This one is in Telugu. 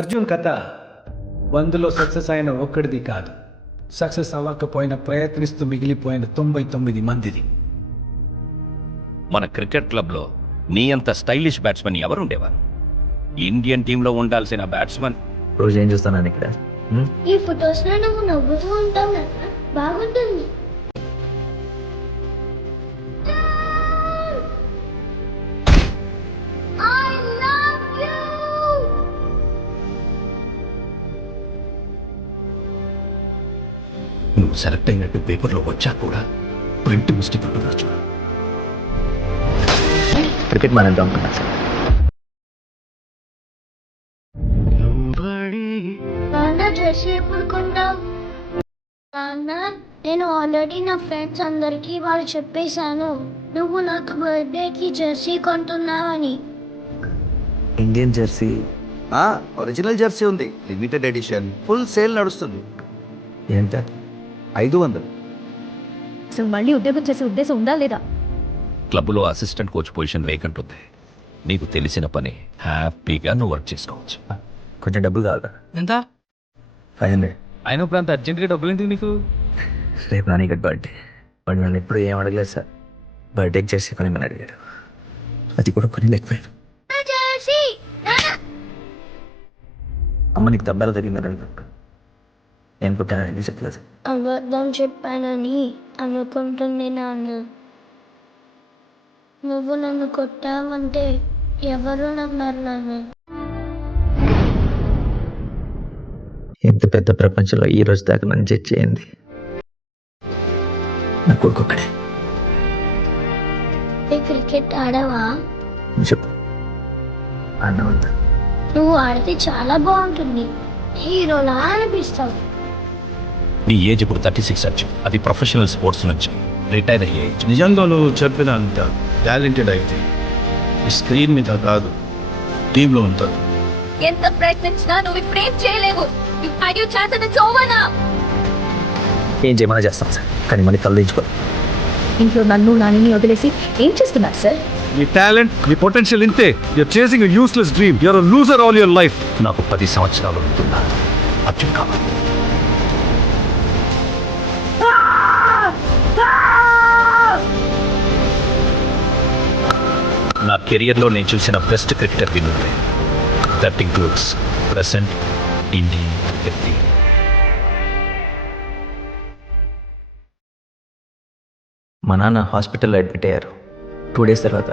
అర్జున్ కథ 100లో సక్సెస్ అయిన ఒక్కడిది కాదు, సక్సెస్ అవ్వకపోయిన ప్రయత్నిస్తూ మిగిలిపోయిన 99 మందిది. మన క్రికెట్ క్లబ్లో నీ అంత స్టైలిష్ బ్యాట్స్మెన్ ఎవరుండేవారు? ఇండియన్ టీంలో ఉండాల్సిన బ్యాట్స్మెన్. రోజు ఏం చూస్తున్నాను ఇక్కడ? ఈ ఫొటోస్ లో నువ్వు నవ్వుతూ ఉంటావు కదా, బాగుంటుంది. నువ్వు సెలెక్ట్ అయినట్టు పేపర్లో వచ్చా కూడా ప్రింట్ మిస్టేక్ ఉంటున్నా చూడు. క్రికెట్ మన ఎంత అనుకున్నా సార్. నాన్న జెర్సీ ఎప్పుడు కొంటావు? నాన్న, నేను ఆల్రెడీ నా ఫ్రెండ్స్ అందరికీ వాళ్ళు చెప్పేశాను నువ్వు నాకు బర్త్డేకి జెర్సీ కొంటున్నావని. ఇండియన్ జెర్సీ ఒరిజినల్ జెర్సీ ఉంది, లిమిటెడ్ ఎడిషన్, ఫుల్ సేల్ నడుస్తుంది. ఎంత? 500. అసలు మళ్ళీ ఉద్యోగం చేసే ఉద్దేశం ఉందా లేదా? క్లబ్లో అసిస్టెంట్ కోచ్ పొజిషన్ వేకెంట్ ఉంది. నీకు తెలిసిన పని హ్యాపీగా నువ్వు వర్క్ చేసుకోవచ్చు. కొంచెం డబ్బులు కావాలా? ఎంత? 500. ఆయన ఇప్పుడు అంత అర్జెంట్గా డబ్బులు ఎందుకు నీకు? రేపు నాని గడ్ బర్త్డే. వాడు నన్ను ఎప్పుడు ఏం అడగలేదు సార్. బర్త్డేకి చేసి కొని మన అడిగాడు, అది కూడా కొని లేకపోయాను. జెర్సీ అమ్మ నీకు దెబ్బలు తగిలిందని నేను పుట్టానని చెప్పలేదు. అబద్ధం చెప్పానని అనుకుంటుంది నాన్న. నువ్వు నన్ను కొట్టావంటే ఎవరు నమ్మరు నాన్న. ఎంత పెద్ద ప్రపంచంలో ఈ రోజు దాకా నన్ను జడ్జ్ చేయింది నా కొడుకొక్కడే. క్రికెట్ ఆడవా? నువ్వు చెప్పు అన్నవద్దా? నువ్వు ఆడితే చాలా బాగుంటుంది, హీరోలా అనిపిస్తావు. నీ ఏజ్ ఇప్పుడు 36 అచ్చు. అది ప్రొఫెషనల్ స్పోర్ట్స్ నుంచి రిటైర్ అయ్యే ఏజ్. నిజంగా నువ్వు చెప్పినంత టాలెంటెడ్ అయితే ఈ స్క్రీన్ మీద కాదు, టీంలో ఉంటారు. ఎంత ప్రయత్నించినా నువ్వు ఇప్పుడేం చేయలేవు. చోవనా ఏం చేయమన్నా చేస్తాం సార్, కానీ మళ్ళీ తలదించుకో. ఇంట్లో నన్ను నాని వదిలేసి ఏం చేస్తున్నారు సార్? నీ టాలెంట్, నీ పొటెన్షియల్ ఇంతే. You're chasing useless dream. You're loser all your life. నాకు 10 సంవత్సరాలు ఉంటున్నా అర్జున్ కావాలి. నా కెరియర్లో నేను చూసిన బెస్ట్ క్రికెటర్ వినుండే. దట్ ఇంక్లూడ్స్ ప్రెసెంట్ ఇండియన్ వ్యక్తి. మా నాన్న హాస్పిటల్లో అడ్మిట్ అయ్యారు. 2 days తర్వాత